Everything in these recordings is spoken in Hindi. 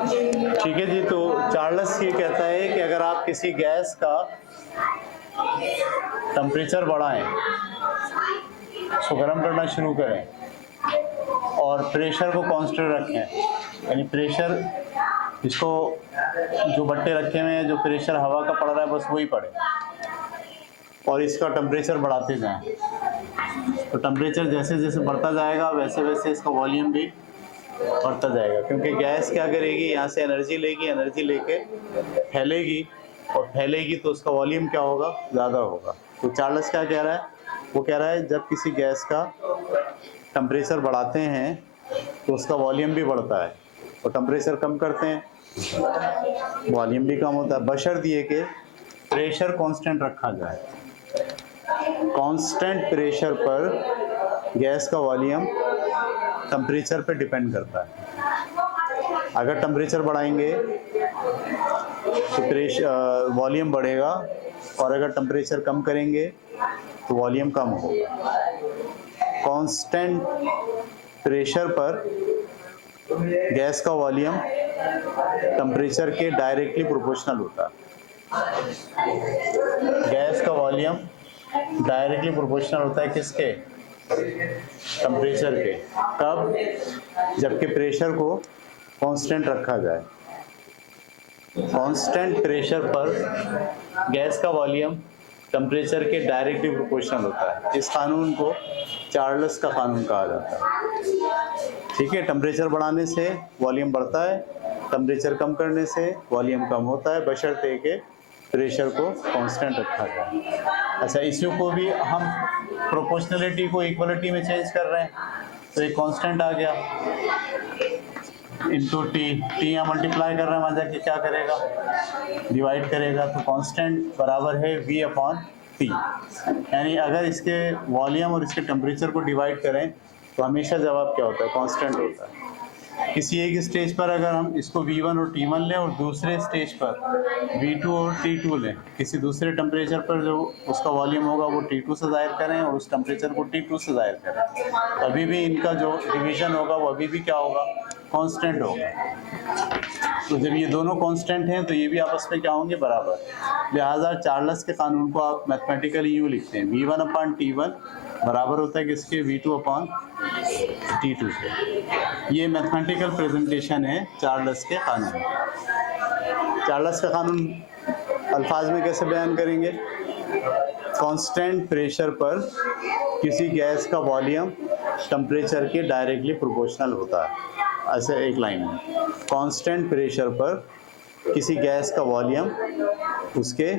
ठीक है जी। तो चार्ल्स ये कहता है कि अगर आप किसी गैस का टेम्परेचर बढ़ाएं, उसको गर्म करना शुरू करें और प्रेशर को कांस्टेंट रखें, यानी प्रेशर इसको जो बट्टे रखे हुए हैं, जो प्रेशर हवा का पड़ रहा है बस वही पड़े, और इसका टेम्परेचर बढ़ाते जाएं, तो टेम्परेचर जैसे जैसे बढ़ता जाएगा वैसे वैसे इसका वॉल्यूम भी बढ़ता जाएगा, क्योंकि गैस क्या करेगी, यहाँ से एनर्जी लेगी, एनर्जी लेके फैलेगी, और फैलेगी तो उसका वॉल्यूम क्या होगा, ज़्यादा होगा। तो चार्ल्स क्या कह रहा है, वो कह रहा है जब किसी गैस का टेम्परेचर बढ़ाते हैं तो उसका वॉल्यूम भी बढ़ता है, और टेम्परेचर कम करते हैं वॉल्यूम भी कम होता है, बशर्ते ये कि प्रेशर कांस्टेंट रखा जाए। कांस्टेंट प्रेशर पर गैस का वॉल्यूम टेम्परेचर पे डिपेंड करता है। अगर टेम्परेचर बढ़ाएंगे तो प्रेशर वॉल्यूम बढ़ेगा, और अगर टेम्परेचर कम करेंगे तो वॉल्यूम कम होगा। कांस्टेंट प्रेशर पर गैस का वॉल्यूम टेम्परेचर के डायरेक्टली प्रोपोर्शनल होता है। गैस का वॉल्यूम डायरेक्टली प्रोपोर्शनल होता है किसके, टेम्परेचर के। कब, जबकि प्रेशर को कांस्टेंट रखा जाए। कांस्टेंट प्रेशर पर गैस का वॉल्यूम टेम्परेचर के डायरेक्टली प्रोपोर्शनल होता है। इस कानून को चार्ल्स का कानून कहा जाता है। ठीक है, टेम्परेचर बढ़ाने से वॉल्यूम बढ़ता है, टेम्परेचर कम करने से वॉल्यूम कम होता है, बशर्ते के प्रेशर को कांस्टेंट रखा जाए। अच्छा, इसी को भी हम प्रोपोर्शनलिटी को इक्वलिटी में चेंज कर रहे हैं, तो एक कांस्टेंट आ गया इंटू टी, टी यहाँ मल्टीप्लाई कर रहे हैं, वहाँ जाके क्या करेगा, डिवाइड करेगा, तो कांस्टेंट बराबर है v अपॉन टी। यानी अगर इसके वॉल्यूम और इसके टेम्परेचर को डिवाइड करें तो हमेशा जवाब क्या होता है, कांस्टेंट होता है। किसी एक स्टेज पर अगर हम इसको v1 और t1 लें और दूसरे स्टेज पर v2 और t2 लें, किसी दूसरे टेम्परेचर पर जो उसका वॉल्यूम होगा वो t2 से ज़ाहिर करें और उस टेम्परेचर को t2 से ज़ाहिर करें, अभी भी इनका जो डिवीजन होगा वो अभी भी क्या होगा, कांस्टेंट होगा। तो जब ये दोनों कांस्टेंट हैं तो ये भी आपस में क्या होंगे, बराबर। लिहाजा चार्ल्स के कानून को आप मैथमेटिकली यूँ लिखते हैं, v1 अपॉन t1 बराबर होता है किसके, v2 अपॉन t2 के। ये मैथमेटिकल प्रेजेंटेशन है चार्ल्स के कानून। चार्ल्स का कानून अल्फाज में कैसे बयान करेंगे, कांस्टेंट प्रेशर पर किसी गैस का वॉल्यूम टेम्परेचर के डायरेक्टली प्रोपोर्शनल होता है। ऐसे एक लाइन में, कांस्टेंट प्रेशर पर किसी गैस का वॉल्यूम उसके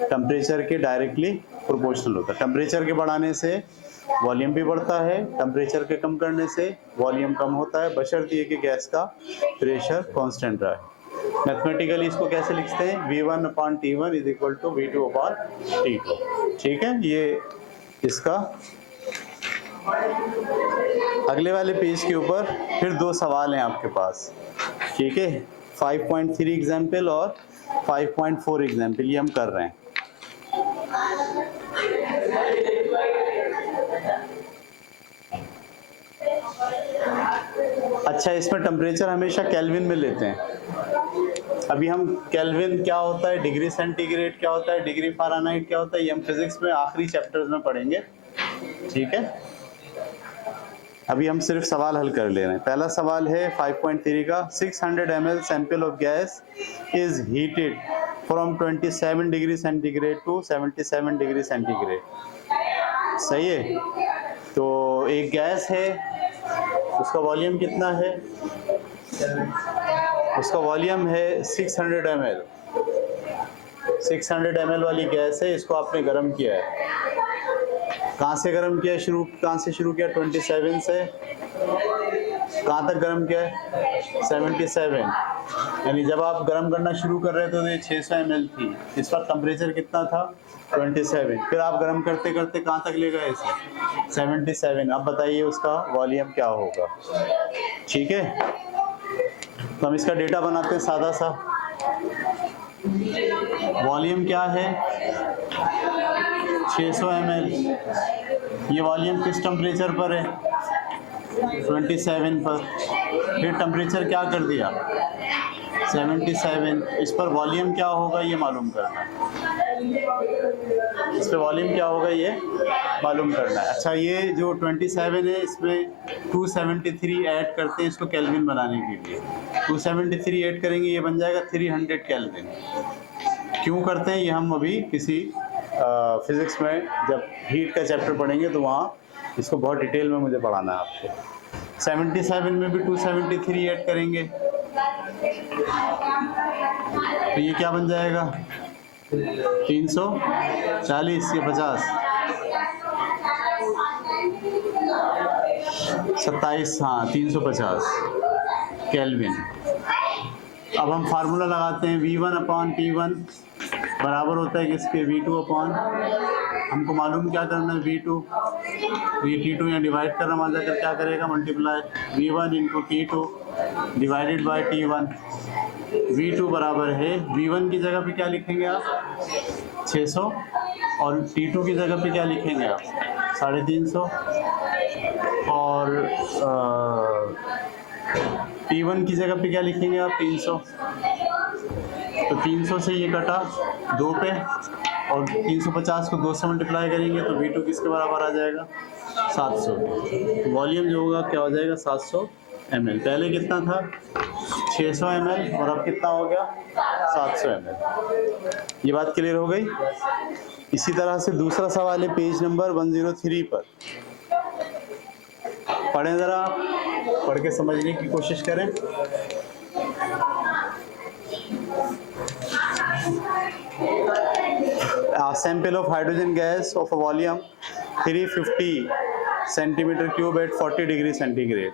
टेम्परेचर के डायरेक्टली प्रोपोर्शनल होता है। टेम्परेचर के बढ़ाने से वॉल्यूम भी बढ़ता है, टेम्परेचर के कम करने से वॉल्यूम कम होता है, बशर्ते ये कि गैस का प्रेशर कांस्टेंट रहे। मैथमेटिकली इसको कैसे लिखते हैं, v1 upon t1 is equal to v2 upon t2। ठीक है, ये इसका। अगले वाले पेज के ऊपर फिर दो सवाल हैं आपके पास। ठीक है, 5.3 एग्जाम्पल और 5.4 एग्जाम्पल ये हम कर रहे हैं। अच्छा, इसमें टेम्परेचर हमेशा केल्विन में लेते हैं। अभी हम केल्विन क्या होता है, डिग्री सेंटीग्रेड क्या होता है, डिग्री फ़ारेनहाइट क्या होता है, ये हम फिजिक्स में आखिरी चैप्टर्स में पढ़ेंगे। ठीक है, अभी हम सिर्फ सवाल हल कर ले रहे हैं। पहला सवाल है 5.3 का, 600 ml sample of gas is heated from 27 degree centigrade to 77 degree centigrade. सही है, तो एक गैस है, उसका वॉल्यूम कितना है, उसका वॉल्यूम है 600 ml। 600 ml वाली गैस है, इसको आपने गर्म किया है। कहाँ से गर्म किया, कहाँ से शुरू किया, 27 से कहाँ तक गर्म किया है, 77। यानी जब आप गर्म करना शुरू कर रहे थे तो ये 600 ml थी, इस वक्त टेम्परेचर कितना था, 27। फिर आप गर्म करते करते कहाँ तक ले गए इसे, 77। अब बताइए उसका वॉल्यूम क्या होगा। ठीक है, तो हम इसका डेटा बनाते हैं सादा सा। वॉल्यूम क्या है, 600 ml। ये वॉल्यूम किस टेम्परेचर पर है, 27 पर। फिर टेम्परेचर क्या कर दिया 77, इस पर वॉल्यूम क्या होगा ये मालूम करना है, इस पर वॉल्यूम क्या होगा ये मालूम करना है। अच्छा ये जो 27 है इसमें 273 ऐड करते हैं इसको केल्विन बनाने के लिए, 273 ऐड करेंगे ये बन जाएगा 300 केल्विन। क्यों करते हैं ये हम अभी किसी फिज़िक्स में जब हीट का चैप्टर पढ़ेंगे तो वहाँ इसको बहुत डिटेल में मुझे पढ़ाना है आपको। 77 में भी 273 ऐड करेंगे तो ये क्या बन जाएगा 340 या 50 27, हाँ 350 केल्विन। अब हम फार्मूला लगाते हैं V1/T1 बराबर होता है किसके V2/, हमको मालूम क्या करना है V2, T2 यहाँ डिवाइड करना मान जाकर क्या करेगा multiply V1 × T2 divided by T1। V2 बराबर है V1 की जगह पे क्या लिखेंगे आप 600 और T2 की जगह पे क्या लिखेंगे आप 350 और T1 की जगह पे क्या लिखेंगे आप 300। तो 300 से ये कटा 2 पे और 350 को 2 से मल्टीप्लाई करेंगे तो V2 किसके बराबर आ जाएगा 700। तो वॉल्यूम जो होगा क्या हो जाएगा 700 ml। पहले कितना था 600 ml और अब कितना हो गया 700 ml। ये बात क्लियर हो गई। इसी तरह से दूसरा सवाल है पेज नंबर 103 पर, पढ़ें ज़रा, पढ़ के समझने की कोशिश करें। A sample of hydrogen gas of a volume 350 cm³ at 40 degrees centigrade.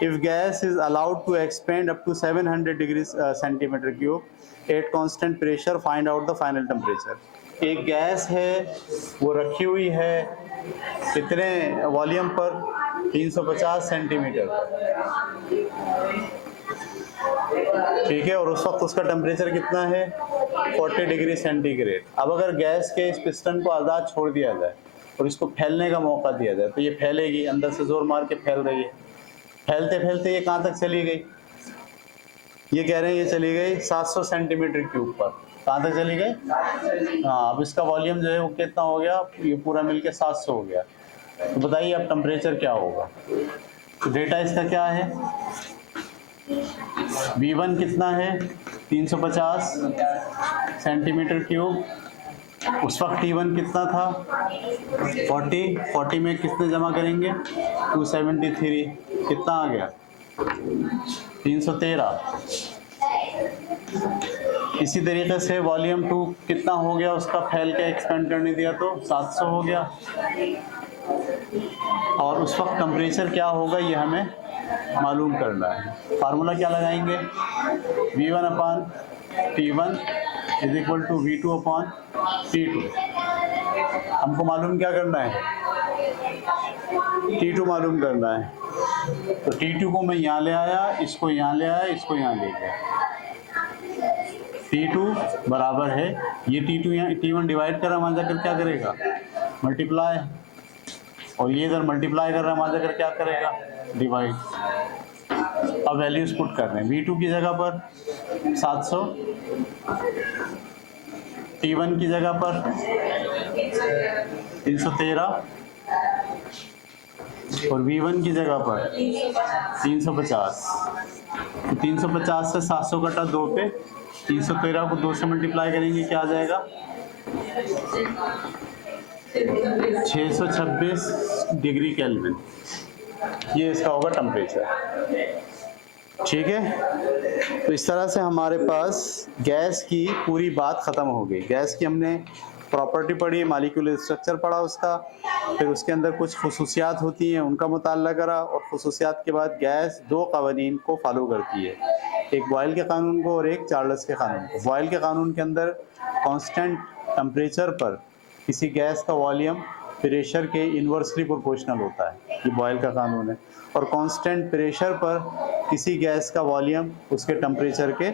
If gas is allowed to expand up to 700 degrees cm³ at constant pressure, find out the final temperature. एक गैस है वो रखी हुई है कितने वॉल्यूम पर 350 सेंटीमीटर, ठीक है, और उस वक्त उसका टेम्परेचर कितना है 40 डिग्री सेंटीग्रेड। अब अगर गैस के इस पिस्टन को आज़ाद छोड़ दिया जाए और इसको फैलने का मौका दिया जाए तो ये फैलेगी, अंदर से जोर मार के फैल रही है, फैलते फैलते ये कहाँ तक चली गई, ये कह रहे हैं ये चली गई 700 सेंटीमीटर³ पर। कहाँ तक चली गई, हाँ। अब इसका वॉल्यूम जो है वो कितना हो गया, ये पूरा मिलके 700 हो गया। तो बताइए अब टेम्परेचर क्या होगा। तो डेटा इसका क्या है V1 कितना है 350 सेंटीमीटर³, उस वक्त T1 कितना था 40 में कितने जमा करेंगे 273, कितना आ गया 313। इसी तरीके से वॉल्यूम 2 कितना हो गया, उसका फैल के एक्सपेंड करने दिया तो 700 हो गया, और उस वक्त टेम्परेचर क्या होगा ये हमें मालूम करना है। फार्मूला क्या लगाएंगे V1/T1 = V2/T2। हमको मालूम क्या करना है T2 मालूम करना है। तो T2 को मैं यहाँ ले आया, इसको यहाँ ले आया, इसको यहाँ ले गया। T2 बराबर है ये T2 यहाँ T1 डिवाइड कर रहा है, वहाँ जाकर क्या करेगा मल्टीप्लाई, और ये इधर मल्टीप्लाई कर रहा है, वहाँ जाकर क्या करेगा डिवाइड। अब वैल्यूज पुट कर रहे हैं V2 की जगह पर 700, T1 की जगह पर 313 और V1 की जगह पर 350। तो 350 से 700 कटा 2 पे, 313 को 2 से मल्टीप्लाई करेंगे क्या आ जाएगा 626 डिग्री केल्विन। ये इसका होगा टेम्परेचर, ठीक है। तो इस तरह से हमारे पास गैस की पूरी बात ख़त्म हो गई। गैस की हमने प्रॉपर्टी पढ़ी, मॉलिक्यूलर स्ट्रक्चर पढ़ा उसका, फिर उसके अंदर कुछ खुसूसियात होती हैं उनका मुताल्ला करा, और खुसूसियात के बाद गैस 2 कवानीन को फॉलो करती है, एक बॉयल के कानून को और एक चार्ल्स के कानून को। बॉयल के कानून के अंदर कांस्टेंट टेम्परेचर पर किसी गैस का वॉल्यूम प्रेशर के इन्वर्सली प्रोपोर्शनल होता है, ये बॉयल का कानून है। और कांस्टेंट प्रेशर पर किसी गैस का वॉल्यूम उसके टेम्परेचर के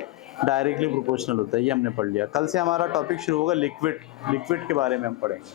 डायरेक्टली प्रोपोर्शनल होता है, ये हमने पढ़ लिया। कल से हमारा टॉपिक शुरू होगा लिक्विड के बारे में हम पढ़ेंगे।